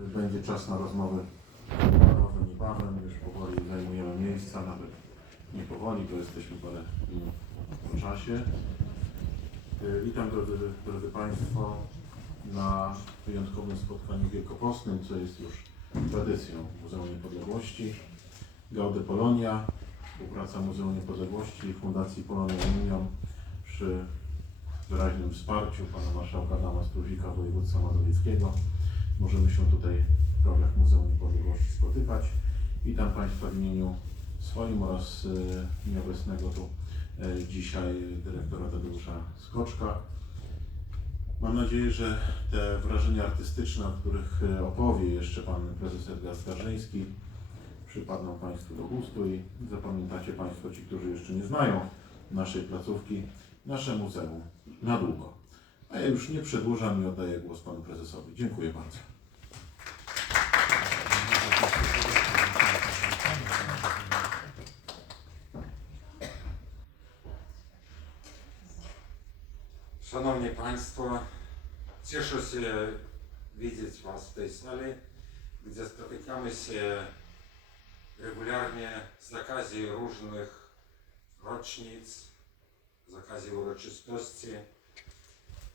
Będzie czas na rozmowy parowe niebawem, już powoli zajmujemy miejsca, nawet nie powoli, bo jesteśmy parę minut po czasie. Witam drodzy Państwo na wyjątkowym spotkaniu wielkopostnym, co jest już tradycją Muzeum Niepodległości. Gaude Polonia, współpraca Muzeum Niepodległości i Fundacji Polonia Union przy wyraźnym wsparciu pana marszałka Adama Struzika województwa mazowieckiego. Możemy się tutaj w progach Muzeum Niepodległości spotykać. Witam Państwa w imieniu swoim oraz nieobecnego tu dzisiaj dyrektora Tadeusza Skoczka. Mam nadzieję, że te wrażenia artystyczne, o których opowie jeszcze pan prezes Edgar Skarżyński, przypadną Państwu do gustu i zapamiętacie Państwo, ci, którzy jeszcze nie znają naszej placówki, nasze muzeum na długo. A ja już nie przedłużam i oddaję głos panu prezesowi. Dziękuję bardzo. Szanowni Państwo, cieszę się widzieć Was w tej sali, gdzie spotykamy się regularnie z okazji różnych rocznic, z okazji uroczystości.